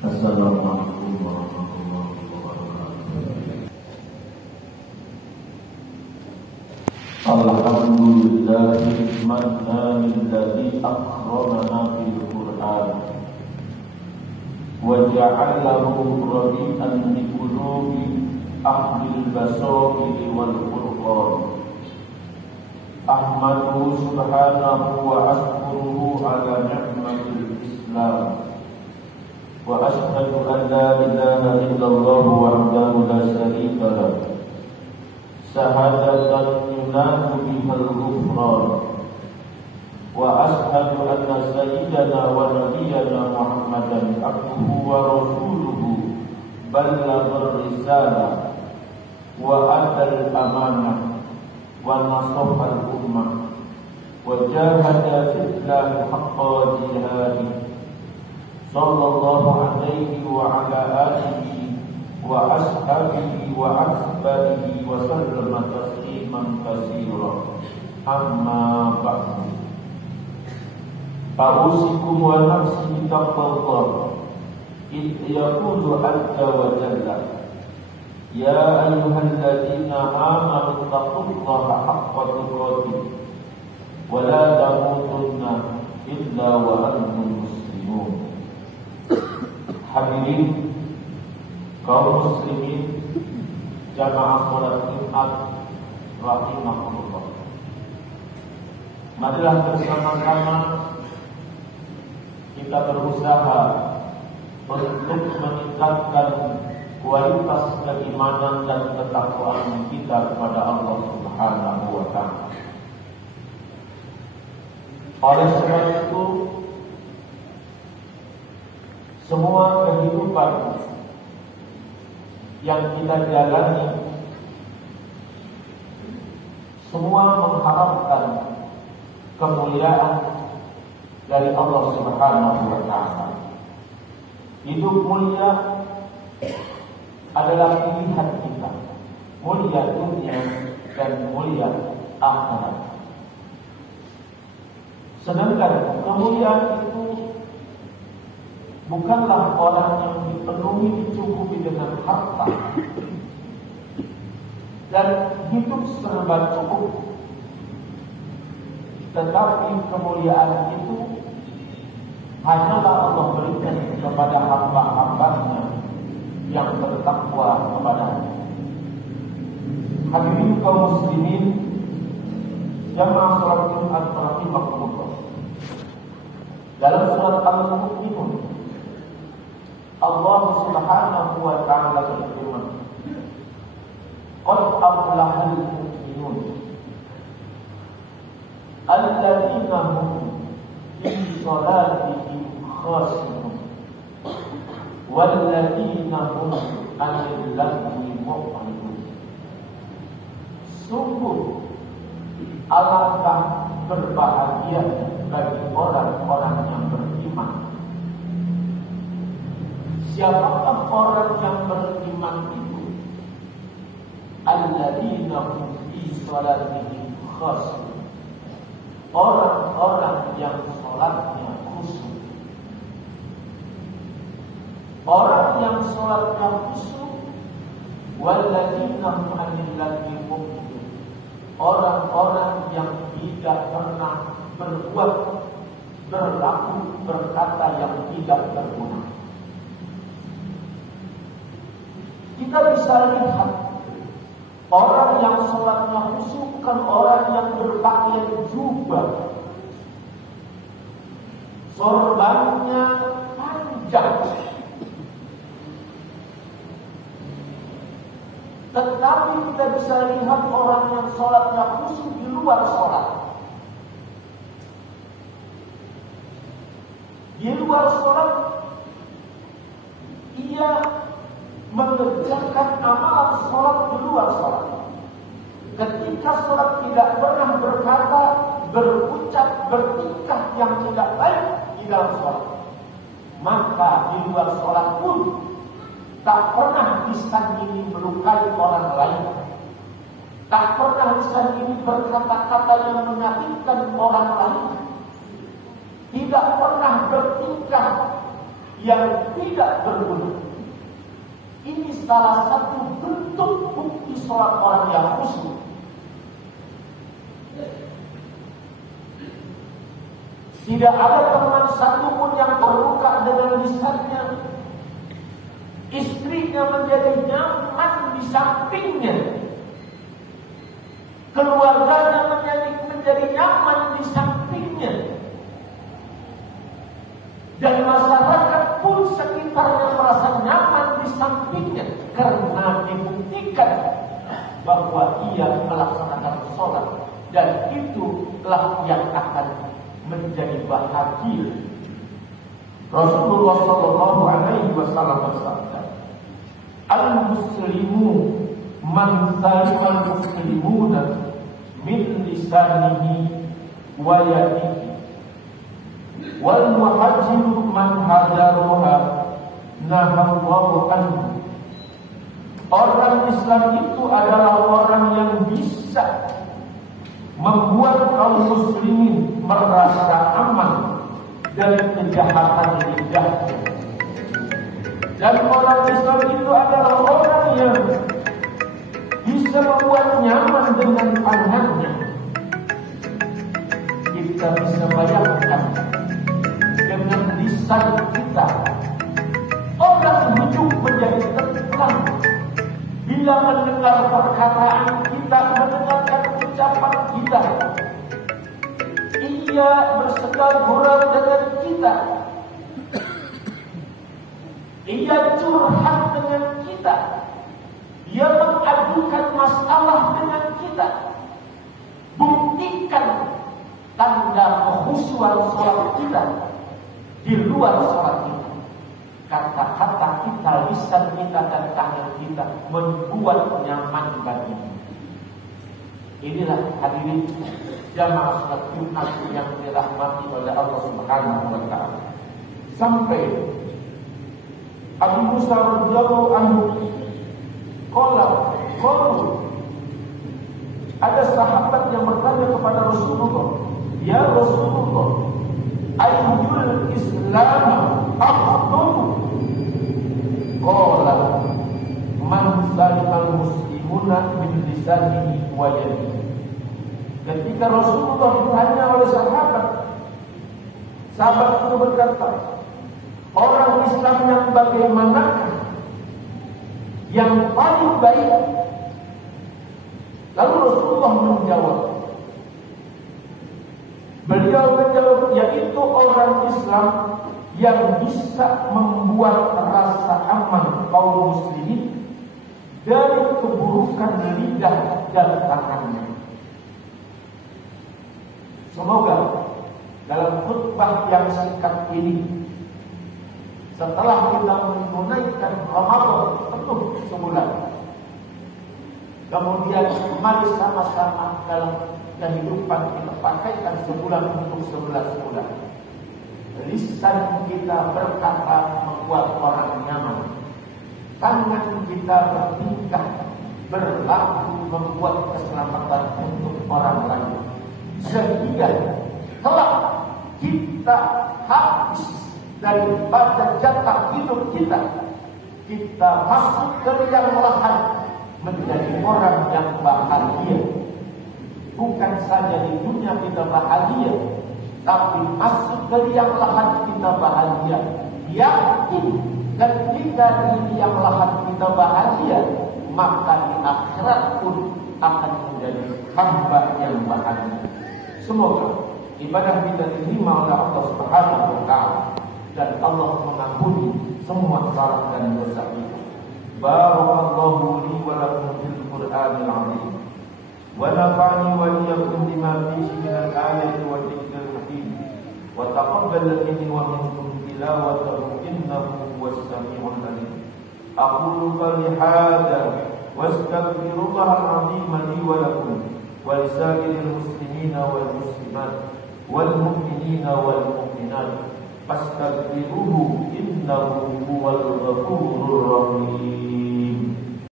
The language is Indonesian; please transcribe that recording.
Assalamualaikum warahmatullahi wabarakatuh. Alhamdulillahi mananilladzi akramana bil Qur'an wa ja'alahu rabi'an li qulubi ahlil basairi wal furqan. Ahmaduhu subhanahu wa ashkuruhu ala ni'matil Islam. Wa ashhadu an la ilaha illallah wahdahu la syarika lahu syahadatan yunadu bihal ghufran. Wa ashhadu anna sayyidana wa nabiyyana Muhammadan abduhu wa rasuluhu ballagha risalah wa adal amanah wa nasaha al-ummah wa jahada fillahi haqqa jihadihi sallallahu alaihi wa ala alihi wa ashabihi wa atba'ihi wa sallama tasliman katsira. Amma ba'du. Fa'usikum wa nafsi bitaqwallah. Idh yaqulu azza wa jalla, ya ayyuhalladzina amanu taqullaha haqqa tuqatih wa la tamutunna illa wa antum muslimun. Hadirin kaum muslimin jamaah salat Jumat rahimahullah, marilah bersama-sama kita berusaha untuk meningkatkan kualitas keimanan dan ketakwaan kita kepada Allah Subhanahu wa ta'ala. Oleh sebab itu, semua kehidupan yang kita jalani semua mengharapkan kemuliaan dari Allah Subhanahu wa ta'ala. Hidup mulia adalah pilihan kita, mulia dunia dan mulia akhirat. Sedangkan kemuliaan itu bukanlah orang yang dicukupi dengan harta dan hidup serba cukup, tetapi kemuliaan itu hanyalah Allah berikan kepada hamba-hambanya yang bertakwa kepada-Nya. Hadirin kaum muslimin jamaah salat Jumat rahimahullah, dalam surat Al-Mu'minun Allah Subhanahu wa ta'ala berfirman, qad aflahal mu'minun alladzina hum fi shalatihim khashi'un walladzina hum 'anil lagwi mu'ridun. Sungguh alangkah berbahagia bagi orang-orang yang beriman. Siapakah orang yang beriman itu? Alladzina hum fi shalatihim khashi'un, orang-orang yang salatnya khusyuk. Orang yang salatnya khusyuk, walladzina hum 'anil lagwi mu'ridun, orang-orang yang tidak pernah berbuat, berlaku, berkata yang tidak berguna. Kita bisa lihat orang yang sholatnya khusyuk bukan orang yang berpakaian jubah, sorbannya panjang, tetapi kita bisa lihat orang yang sholatnya khusyuk di luar sholat. Di luar sholat ia mengerjakan amalan sholat di luar sholat. Ketika sholat tidak pernah berkata, berucap, bertingkah yang tidak baik di dalam sholat, maka di luar sholat pun tak pernah disandingi melukai orang lain, tak pernah disandingi berkata-kata yang menyakitkan orang lain, tidak pernah bertingkah yang tidak berguna. Ini salah satu bentuk bukti sholat orang yang khusyuk. Tidak ada teman satupun yang terluka dengan lisannya. Istrinya menjadi nyaman di sampingnya. Keluarganya menjadi nyaman di sampingnya. Dan masyarakat pun sekitarnya merasa nyaman di sampingnya. Karena dibuktikan bahwa ia melaksanakan sholat. Dan itulah yang akan menjadi bahagia. Rasulullah Sallallahu Alaihi Wasallam bersabda, "Al-Muslimu man salima al-muslimuna min lisanihi wa yadihi, wal muhajiru man hajaruha nahallahu anhu." Orang Islam itu adalah orang yang bisa membuat kaum muslimin merasa aman dari kejahatan lidahnya. Dan orang Islam itu adalah orang yang bisa membuat nyaman dengan tangannya. Kita bisa bayangkan dengan lisan kita, orang hidup menjadi tenang bila mendengar perkataan kita, mendengarkan ucapan kita. Ia bersedar gurau dengan kita. Ia curhat dengan kita. Ia mengadukan masalah dengan kita. Buktikan tanda kekhusyuan sholat kita di luar sholat kita. Kata-kata kita, lisan kita, dan tangan kita membuat nyaman bagi kita. Inilah hadirin jamaah salat Jumat yang dirahmati oleh Allah Subhanahu wa taala. Sampai Abu Musa radhiyallahu anhu qala ada sahabat yang bertanya kepada Rasulullah, "Ya Rasulullah, ayyul Islam afdalu?" Qala man salimal muslimuna min lisanihi wa yadihi. Ketika Rasulullah ditanya oleh sahabat itu berkata, orang Islam yang bagaimanakah yang paling baik? Lalu Rasulullah menjawab, beliau menjawab, yaitu orang Islam yang bisa membuat rasa aman kaum muslimin dari keburukan lidah dan tangannya. Semoga dalam khutbah yang singkat ini, setelah kita menunaikan Ramadan penuh sebulan, kemudian mari sama-sama dalam kehidupan kita pakaikan sebulan untuk 11 bulan. Lisan kita berkata membuat orang nyaman. Tangan kita bertingkah berlaku membuat keselamatan untuk orang lain. Sehingga kelak kita habis daripada jatah hidup kita, kita masuk ke liang lahat menjadi orang yang bahagia. Bukan saja di dunia kita bahagia, tapi masuk ke liang lahat kita bahagia. Yakin ketika di liang lahat kita bahagia, maka di akhirat pun akan menjadi hamba yang bahagia. Semoga ibadah kita diterima oleh Allah Subhanahu wa taala dan Allah mengampuni semua kesalahan dan dosa kita. Barakallahu li wa lakum fil Qur'anil 'azim. Wa nafa'ani wa iyyakum bima fihi min al-ayati wa dhikril hakim. Wa taqabbal minni wa minkum tilawatahu innahu huwas samiul 'alim. Aqulu qawli hadza wa astaghfirullahal 'azim li wa lakum wa lisa'iril muslimina wal muslimat wal mu'minina wal mu'minat fastaghfiruhu innahu huwal ghafurur rahim.